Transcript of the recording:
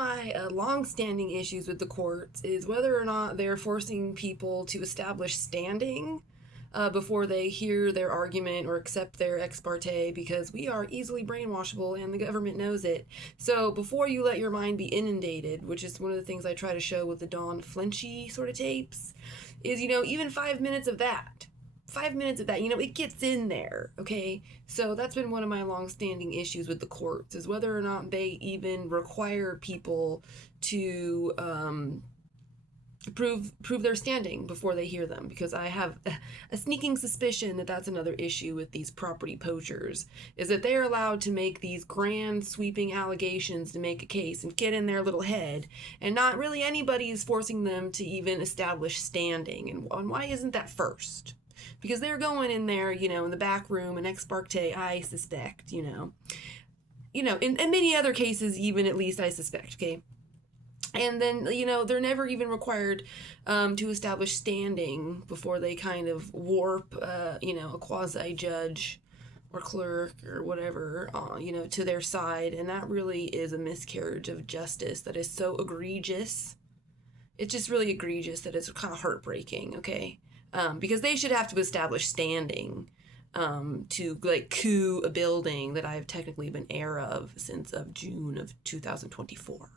my long-standing issues with the courts is whether or not they're forcing people to establish standing before they hear their argument or accept their ex parte, because we are easily brainwashable and the government knows it. So before you let your mind be inundated, which is one of the things I try to show with the Dawn Flinchy sort of tapes, is, even 5 minutes of that. 5 minutes of that, it gets in there, okay? So that's been one of my long-standing issues with the courts, is whether or not they even require people to prove their standing before they hear them, because I have a sneaking suspicion that that's another issue with these property poachers, is that they're allowed to make these grand sweeping allegations to make a case and get in their little head, and not really anybody is forcing them to even establish standing. And why isn't that first? Because they're going in there, in the back room, and ex parte, I suspect, in many other cases, even, at least I suspect, okay? And then, they're never even required to establish standing before they kind of warp, a quasi-judge or clerk or whatever, to their side. And that really is a miscarriage of justice that is so egregious. It's just really egregious that it's kind of heartbreaking, okay? Because they should have to establish standing to, coup a building that I've technically been heir of since of June of 2024.